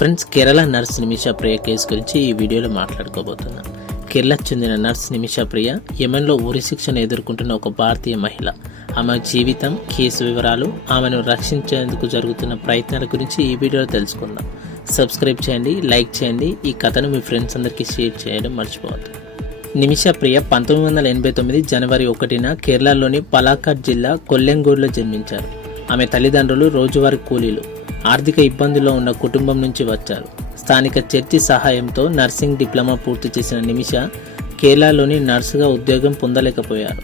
Friends, Kerala nurse Nimisha ప్రియ case గురించి ఈ వీడియోలో మాట్లాడుకోబోతున్నాం. కేరళకు చెందిన నర్స్ నిమిషా ప్రియ యెమెన్లో ఉరి శిక్షను ఎదుర్కొంటున్న ఒక భారతీయ మహిళ. ఆమె జీవితం, కేసు వివరాలు, ఆమెను రక్షించేందుకు జరుగుతున్న ప్రయత్నాల గురించి ఈ వీడియోలో తెలుసుకుందాం. సబ్స్క్రైబ్ చేయండి, లైక్ చేయండి. ఈ కథను మీ ఫ్రెండ్స్ అందరికీ షేర్ చేయడం మర్చిపోవద్దు. నిమిషా ప్రియ 1989 జనవరి 1న కేరళలోని పలాక్కాడ్ జిల్లా కొల్లెంగూరులో జన్మించారు. ఆమె తల్లిదండ్రులు రోజువారీ కూలీలు. ఆర్థిక ఇబ్బందుల్లో ఉన్న కుటుంబం నుంచి వచ్చారు. స్థానిక చర్చి సహాయంతో నర్సింగ్ డిప్లొమా పూర్తి చేసిన నిమిషా కేరళలోని నర్సుగా ఉద్యోగం పొందలేకపోయారు.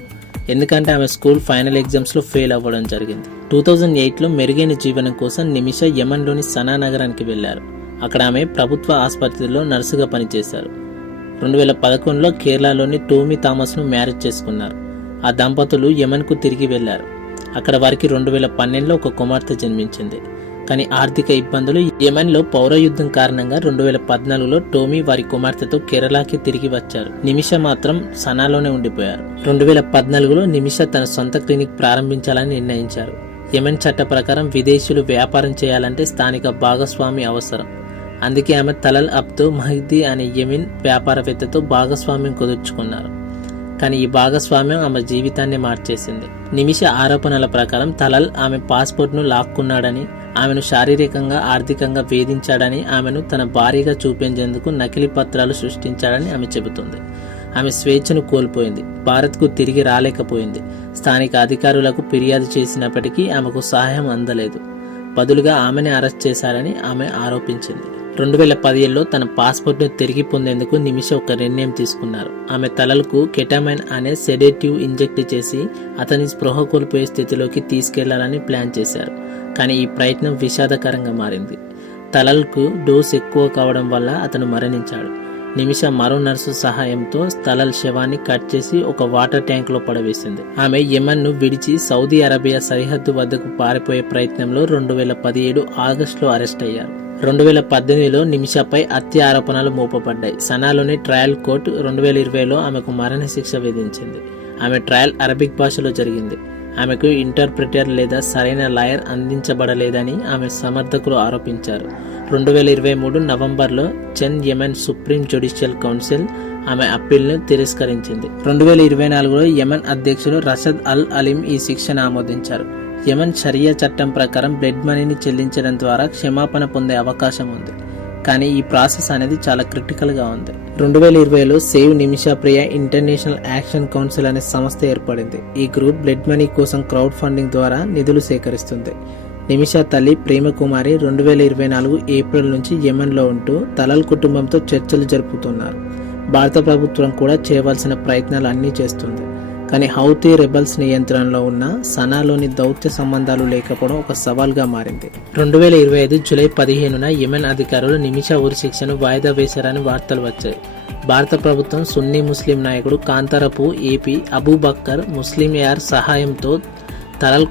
ఎందుకంటే ఆమె స్కూల్ ఫైనల్ ఎగ్జామ్స్లో ఫెయిల్ అవ్వడం జరిగింది. 2008లో మెరుగైన జీవనం కోసం నిమిషా యెమెన్లోని సనా నగరానికి వెళ్లారు. అక్కడ ఆమె ప్రభుత్వ ఆసుపత్రిలో నర్సుగా పనిచేశారు. 2011లో కేరళలోని టోమీ థామస్ను మ్యారేజ్ చేసుకున్నారు. ఆ దంపతులు యెమెన్కు తిరిగి వెళ్లారు. అక్కడ వారికి 2012లో ఒక కుమార్తె జన్మించింది. కానీ ఆర్థిక ఇబ్బందులు, యెమెన్లో పౌర యుద్ధం కారణంగా 2014లో టోమీ వారి కుమార్తెతో కేరళకి తిరిగి వచ్చారు. నిమిషా మాత్రం సనాలోనే ఉండిపోయారు. 2014లో నిమిషా తన సొంత క్లినిక్ ప్రారంభించాలని నిర్ణయించారు. యెమెన్ చట్ట ప్రకారం విదేశీయులు వ్యాపారం చేయాలంటే స్థానిక భాగస్వామి అవసరం. అందుకే ఆమె తలల్ అబ్దు మహ్దీ అనే యెమెన్ వ్యాపారవేత్తతో భాగస్వామ్యం కుదుర్చుకున్నారు. కానీ ఈ భాగస్వామ్యం ఆమె జీవితాన్ని మార్చేసింది. నిమిషా ఆరోపణల ప్రకారం తలల్ ఆమె పాస్పోర్ట్ను లాక్కున్నాడని, ఆమెను శారీరకంగా, ఆర్థికంగా వేధించాడని, ఆమెను తన భార్యగా చూపించేందుకు నకిలీ పత్రాలు సృష్టించాడని ఆమె చెబుతుంది. ఆమె స్వేచ్ఛను కోల్పోయింది. భారత్కు తిరిగి రాలేకపోయింది. స్థానిక అధికారులకు ఫిర్యాదు చేసినప్పటికీ ఆమెకు సహాయం అందలేదు. బదులుగా ఆమెనే అరెస్ట్ చేశారని ఆమె ఆరోపించింది. 2017లో తన పాస్పోర్ట్ను తిరిగి పొందేందుకు నిమిషా ఒక నిర్ణయం తీసుకున్నారు. ఆమె తలలకు కెటామైన్ అనే సెడేటివ్ ఇంజెక్ట్ చేసి అతని స్పృహ కోల్పోయే స్థితిలోకి తీసుకెళ్లాలని ప్లాన్ చేశారు. కానీ ఈ ప్రయత్నం విషాదకరంగా మారింది. తలల్కు డోస్ ఎక్కువ కావడం వల్ల అతను మరణించాడు. నిమిషా మరో నర్సు సహాయంతో తలల్ శవాన్ని కట్ చేసి ఒక వాటర్ ట్యాంక్ లో పడవేసింది. ఆమె యెమెన్ను విడిచి సౌదీ అరేబియా సరిహద్దు వద్దకు పారిపోయే ప్రయత్నంలో 2017 ఆగస్టులో అరెస్ట్ అయ్యారు. 2018లో నిమిషాపై హత్య ఆరోపణలు మోపబడ్డాయి. సనాలోని ట్రయల్ కోర్టు 2020లో ఆమెకు మరణశిక్ష విధించింది. ఆమె ట్రయల్ అరబిక్ భాషలో జరిగింది. ఆమెకు ఇంటర్ప్రిటర్ లేదా సరైన లాయర్ అందించబడలేదని ఆమె సమర్థకులు ఆరోపించారు. 2023 నవంబర్లో యెమెన్ సుప్రీం జ్యుడిషియల్ కౌన్సిల్ ఆమె అప్పీల్ను తిరస్కరించింది. 2024లో యెమెన్ అధ్యక్షుడు రషద్ అల్ అలీం ఈ శిక్షను ఆమోదించారు. యెమెన్ షరియా చట్టం ప్రకారం బ్లడ్ మనీని చెల్లించడం ద్వారా క్షమాపణ పొందే అవకాశం ఉంది. కానీ ఈ ప్రాసెస్ అనేది చాలా క్రిటికల్ గా ఉంది. 2020లో సేవ్ నిమిషా ప్రియ ఇంటర్నేషనల్ యాక్షన్ కౌన్సిల్ అనే సంస్థ ఏర్పడింది. ఈ గ్రూప్ బ్లడ్ మనీ కోసం క్రౌడ్ ఫండింగ్ ద్వారా నిధులు సేకరిస్తుంది. నిమిషా తల్లి ప్రేమ కుమారి 2024 ఏప్రిల్ నుంచి యెమెన్లో ఉంటూ తలల్ కుటుంబంతో చర్చలు జరుపుతున్నారు. భారత ప్రభుత్వం కూడా చేయవలసిన ప్రయత్నాలు అన్నీ చేస్తుంది. కానీ హౌతీ రెబల్స్ నియంత్రణలో ఉన్న సనాలోని దౌత్య సంబంధాలు లేకపోవడం ఒక సవాల్గా మారింది. 2025 జూలై 15న యెమెన్ అధికారులు నిమిషా ఉరి శిక్షను వాయిదా వేశారని వార్తలు వచ్చాయి. భారత ప్రభుత్వం సున్నీ ముస్లిం నాయకుడు కాంతారపు ఏపీ అబూబక్కర్ ముస్లిం యార్ సహాయంతో తలల్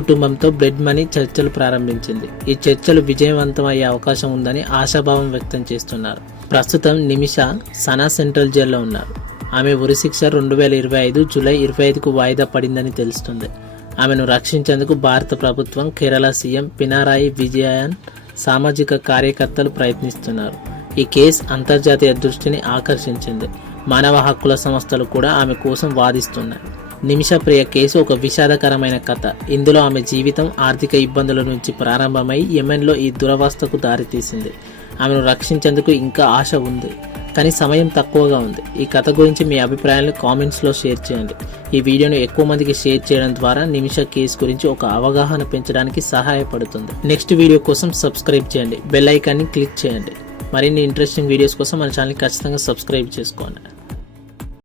కుటుంబంతో బ్లడ్ మనీ చర్చలు ప్రారంభించింది. ఈ చర్చలు విజయవంతమయ్యే అవకాశం ఉందని ఆశాభావం వ్యక్తం చేస్తున్నారు. ప్రస్తుతం నిమిషా సనా సెంట్రల్ జైల్లో ఉన్నారు. ఆమె ఉరిశిక్ష 2025 జూలై 25కు వాయిదా పడిందని తెలుస్తుంది. ఆమెను రక్షించేందుకు భారత ప్రభుత్వం, కేరళ సీఎం పినరాయి విజయన్, సామాజిక కార్యకర్తలు ప్రయత్నిస్తున్నారు. ఈ కేసు అంతర్జాతీయ దృష్టిని ఆకర్షించింది. మానవ హక్కుల సంస్థలు కూడా ఆమె కోసం వాదిస్తున్నాయి. నిమిషా ప్రియ కేసు ఒక విషాదకరమైన కథ. ఇందులో ఆమె జీవితం ఆర్థిక ఇబ్బందుల నుంచి ప్రారంభమై యెమెన్లో ఈ దురవస్థకు దారితీసింది. ఆమెను రక్షించేందుకు ఇంకా ఆశ ఉంది, కానీ సమయం తక్కువగా ఉంది. ఈ కథ గురించి మీ అభిప్రాయాలను కామెంట్స్లో షేర్ చేయండి. ఈ వీడియోను ఎక్కువ మందికి షేర్ చేయడం ద్వారా నిమిషా కేసు గురించి ఒక అవగాహన పెంచడానికి సహాయపడుతుంది. నెక్స్ట్ వీడియో కోసం సబ్స్క్రైబ్ చేయండి, బెల్ ఐకాన్ని క్లిక్ చేయండి. మరిన్ని ఇంట్రెస్టింగ్ వీడియోస్ కోసం మన ఛానల్ని ఖచ్చితంగా సబ్స్క్రైబ్ చేసుకోండి.